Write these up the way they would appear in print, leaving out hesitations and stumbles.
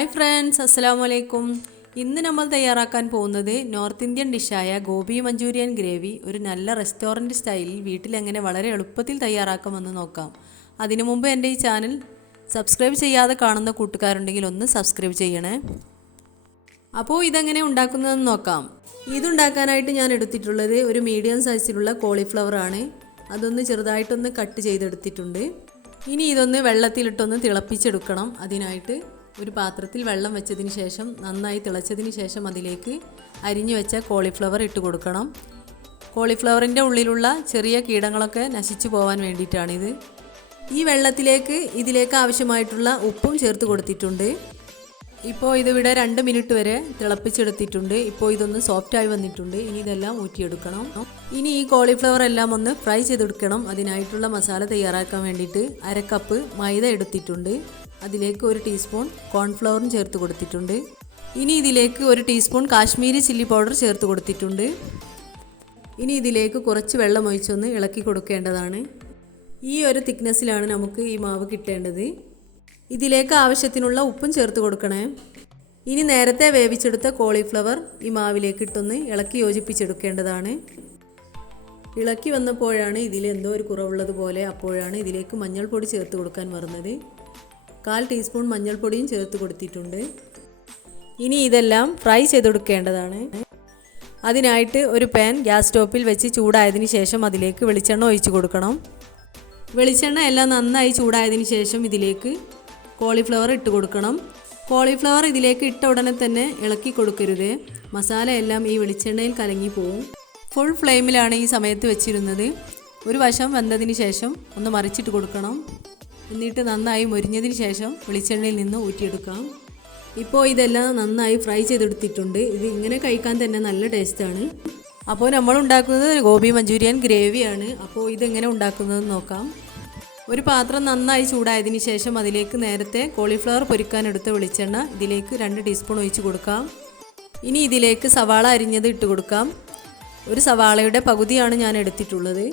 Hi friends, അസ്സലാമു അലൈക്കും. ഇന്ന് നമ്മൾ തയ്യാറാക്കാൻ പോകുന്നത് നോർത്ത് ഇന്ത്യൻ ഡിഷായ ഗോബി മഞ്ചൂരിയൻ ഗ്രേവി ഒരു നല്ല റെസ്റ്റോറൻറ്റ് സ്റ്റൈലിൽ വീട്ടിൽ എങ്ങനെ വളരെ എളുപ്പത്തിൽ തയ്യാറാക്കാമെന്ന് നോക്കാം. അതിനു മുമ്പ് എൻ്റെ ഈ ചാനൽ സബ്സ്ക്രൈബ് ചെയ്യാതെ കാണുന്ന കൂട്ടുകാരുണ്ടെങ്കിൽ ഒന്ന് സബ്സ്ക്രൈബ് ചെയ്യണേ. അപ്പോൾ ഇതെങ്ങനെ ഉണ്ടാക്കുന്നതെന്ന് നോക്കാം. ഇതുണ്ടാക്കാനായിട്ട് ഞാൻ എടുത്തിട്ടുള്ളത് ഒരു മീഡിയം സൈസിലുള്ള കോളിഫ്ലവർ ആണ്. അതൊന്ന് ചെറുതായിട്ടൊന്ന് കട്ട് ചെയ്തെടുത്തിട്ടുണ്ട്. ഇനി ഇതൊന്ന് വെള്ളത്തിലിട്ടൊന്ന് തിളപ്പിച്ചെടുക്കണം. അതിനായിട്ട് ഒരു പാത്രത്തിൽ വെള്ളം വെച്ചതിന് ശേഷം നന്നായി തിളച്ചതിന് ശേഷം അതിലേക്ക് അരിഞ്ഞു വെച്ച കോളിഫ്ലവർ ഇട്ട് കൊടുക്കണം. കോളിഫ്ലവറിൻ്റെ ഉള്ളിലുള്ള ചെറിയ കീടങ്ങളൊക്കെ നശിച്ചു പോകാൻ വേണ്ടിയിട്ടാണിത്. ഈ വെള്ളത്തിലേക്ക് ഇതിലേക്ക് ആവശ്യമായിട്ടുള്ള ഉപ്പും ചേർത്ത് കൊടുത്തിട്ടുണ്ട്. ഇപ്പോൾ ഇതിവിടെ 2 മിനിറ്റ് വരെ തിളപ്പിച്ചെടുത്തിട്ടുണ്ട്. ഇപ്പോൾ ഇതൊന്ന് സോഫ്റ്റായി വന്നിട്ടുണ്ട്. ഇനി ഇതെല്ലാം ഊറ്റിയെടുക്കണം. ഇനി ഈ കോളിഫ്ലവർ എല്ലാം ഒന്ന് ഫ്രൈ ചെയ്തെടുക്കണം. അതിനായിട്ടുള്ള മസാല തയ്യാറാക്കാൻ വേണ്ടിയിട്ട് 1/2 കപ്പ് മൈദ എടുത്തിട്ടുണ്ട്. അതിലേക്ക് 1 ടീസ്പൂൺ കോൺഫ്ലവറും ചേർത്ത് കൊടുത്തിട്ടുണ്ട്. ഇനി ഇതിലേക്ക് 1 ടീസ്പൂൺ കാശ്മീരി ചില്ലി പൗഡർ ചേർത്ത് കൊടുത്തിട്ടുണ്ട്. ഇനി ഇതിലേക്ക് കുറച്ച് വെള്ളം ഒഴിച്ചൊന്ന് ഇളക്കി കൊടുക്കേണ്ടതാണ്. ഈ ഒരു തിക്നെസ്സിലാണ് നമുക്ക് ഈ മാവ് കിട്ടേണ്ടത്. ഇതിലേക്ക് ആവശ്യത്തിനുള്ള ഉപ്പും ചേർത്ത് കൊടുക്കണേ. ഇനി നേരത്തെ വേവിച്ചെടുത്ത കോളിഫ്ലവർ ഈ മാവിലേക്ക് ഇട്ടൊന്ന് ഇളക്കി യോജിപ്പിച്ചെടുക്കേണ്ടതാണ്. ഇളക്കി വന്നപ്പോഴാണ് ഇതിലെന്തോ ഒരു കുറവുള്ളതുപോലെ. അപ്പോഴാണ് ഇതിലേക്ക് മഞ്ഞൾപ്പൊടി ചേർത്ത് കൊടുക്കാൻ മറന്നത്. 1/4 ടീസ്പൂൺ മഞ്ഞൾപ്പൊടിയും ചേർത്ത് കൊടുത്തിട്ടുണ്ട്. ഇനി ഇതെല്ലാം ഫ്രൈ ചെയ്തെടുക്കേണ്ടതാണ്. അതിനായിട്ട് ഒരു പാൻ ഗ്യാസ് സ്റ്റോപ്പിൽ വെച്ച് ചൂടായതിന് ശേഷം അതിലേക്ക് വെളിച്ചെണ്ണ ഒഴിച്ച് കൊടുക്കണം. വെളിച്ചെണ്ണ എല്ലാം നന്നായി ചൂടായതിന് ശേഷം ഇതിലേക്ക് കോളിഫ്ലവർ ഇട്ട് കൊടുക്കണം. കോളിഫ്ലവർ ഇതിലേക്ക് ഇട്ട ഉടനെ തന്നെ ഇളക്കി കൊടുക്കരുത്. മസാല എല്ലാം ഈ വെളിച്ചെണ്ണയിൽ കലങ്ങി പോവും. ഫുൾ ഫ്ലെയിമിലാണ് ഈ സമയത്ത് വെച്ചിരുന്നത്. ഒരു വശം വെന്തതിന് ശേഷം ഒന്ന് മറിച്ചിട്ട് കൊടുക്കണം. എന്നിട്ട് നന്നായി മൊരിഞ്ഞതിന് ശേഷം വെളിച്ചെണ്ണയിൽ നിന്ന് ഊറ്റിയെടുക്കാം. ഇപ്പോൾ ഇതെല്ലാം നന്നായി ഫ്രൈ ചെയ്തെടുത്തിട്ടുണ്ട്. ഇത് ഇങ്ങനെ കഴിക്കാൻ തന്നെ നല്ല ടേസ്റ്റാണ്. അപ്പോൾ നമ്മൾ ഉണ്ടാക്കുന്നത് ഗോബി മഞ്ചൂരിയൻ ഗ്രേവിയാണ്. അപ്പോൾ ഇതെങ്ങനെ ഉണ്ടാക്കുന്നതെന്ന് നോക്കാം. ഒരു പാത്രം നന്നായി ചൂടായതിന് ശേഷം അതിലേക്ക് നേരത്തെ കോളിഫ്ലവർ പൊരിക്കാനെടുത്ത വെളിച്ചെണ്ണ ഇതിലേക്ക് 2 ടീസ്പൂൺ ഒഴിച്ച് കൊടുക്കാം. ഇനി ഇതിലേക്ക് സവാള അരിഞ്ഞത് ഇട്ട് കൊടുക്കാം. ഒരു സവാളയുടെ പകുതിയാണ് ഞാൻ എടുത്തിട്ടുള്ളത്.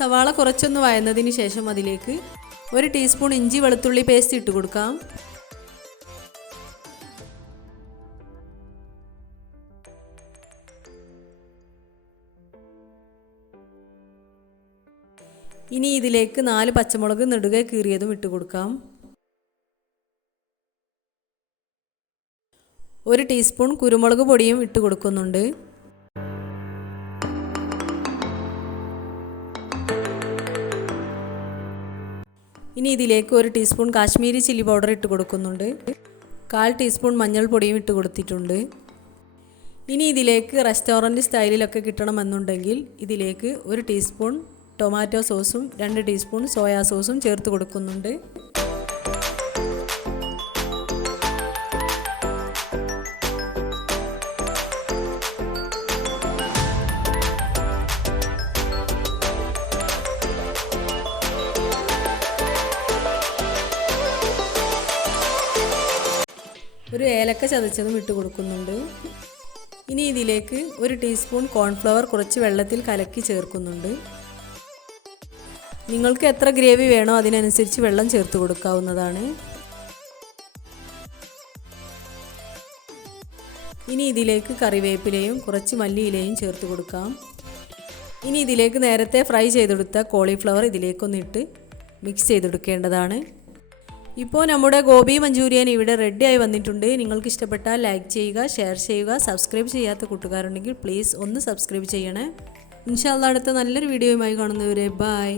സവാള കുറച്ചൊന്ന് വഴന്നതിന് ശേഷം അതിലേക്ക് 1 ടീസ്പൂൺ ഇഞ്ചി വെളുത്തുള്ളി പേസ്റ്റ് ഇട്ട് കൊടുക്കാം. ഇനി ഇതിലേക്ക് 4 പച്ചമുളക് നെടുകെ കീറിയതും ഇട്ട് കൊടുക്കാം. 1 ടീസ്പൂൺ കുരുമുളക് പൊടിയും ഇട്ട് കൊടുക്കുന്നുണ്ട്. ഇനി ഇതിലേക്ക് 1 ടീസ്പൂൺ കാശ്മീരി ചില്ലി പൗഡർ ഇട്ട് കൊടുക്കുന്നുണ്ട്. 1/4 ടീസ്പൂൺ മഞ്ഞൾപ്പൊടിയും ഇട്ട് കൊടുത്തിട്ടുണ്ട്. ഇനി ഇതിലേക്ക് റെസ്റ്റോറൻറ്റ് സ്റ്റൈലിലൊക്കെ കിട്ടണമെന്നുണ്ടെങ്കിൽ ഇതിലേക്ക് 1 ടീസ്പൂൺ ടൊമാറ്റോ സോസും 2 ടീസ്പൂൺ സോയാ സോസും ചേർത്ത് കൊടുക്കുന്നുണ്ട്. ഒരു ഏലക്ക ചതച്ചതും ഇട്ട് കൊടുക്കുന്നുണ്ട്. ഇനി ഇതിലേക്ക് 1 ടീസ്പൂൺ കോൺഫ്ലവർ കുറച്ച് വെള്ളത്തിൽ കലക്കി ചേർക്കുന്നുണ്ട്. നിങ്ങൾക്ക് എത്ര ഗ്രേവി വേണോ അതിനനുസരിച്ച് വെള്ളം ചേർത്ത് കൊടുക്കാവുന്നതാണ്. ഇനി ഇതിലേക്ക് കറിവേപ്പിലയും കുറച്ച് മല്ലിയിലയും ചേർത്ത് കൊടുക്കാം. ഇനി ഇതിലേക്ക് നേരത്തെ ഫ്രൈ ചെയ്തെടുത്ത കോളിഫ്ലവർ ഇതിലേക്കൊന്നിട്ട് മിക്സ് ചെയ്തെടുക്കേണ്ടതാണ്. ഇപ്പോൾ നമ്മുടെ ഗോബി മഞ്ചൂരിയൻ ഇവിടെ റെഡിയായി വന്നിട്ടുണ്ട്. നിങ്ങൾക്ക് ഇഷ്ടപ്പെട്ടാൽ ലൈക്ക് ചെയ്യുക, ഷെയർ ചെയ്യുക. സബ്സ്ക്രൈബ് ചെയ്യാത്ത കൂട്ടുകാരുണ്ടെങ്കിൽ പ്ലീസ് ഒന്ന് സബ്സ്ക്രൈബ് ചെയ്യണേ. ഇൻഷാ അല്ലാഹ് അടുത്ത നല്ലൊരു വീഡിയോയുമായി കാണുന്നവരെ ബൈ.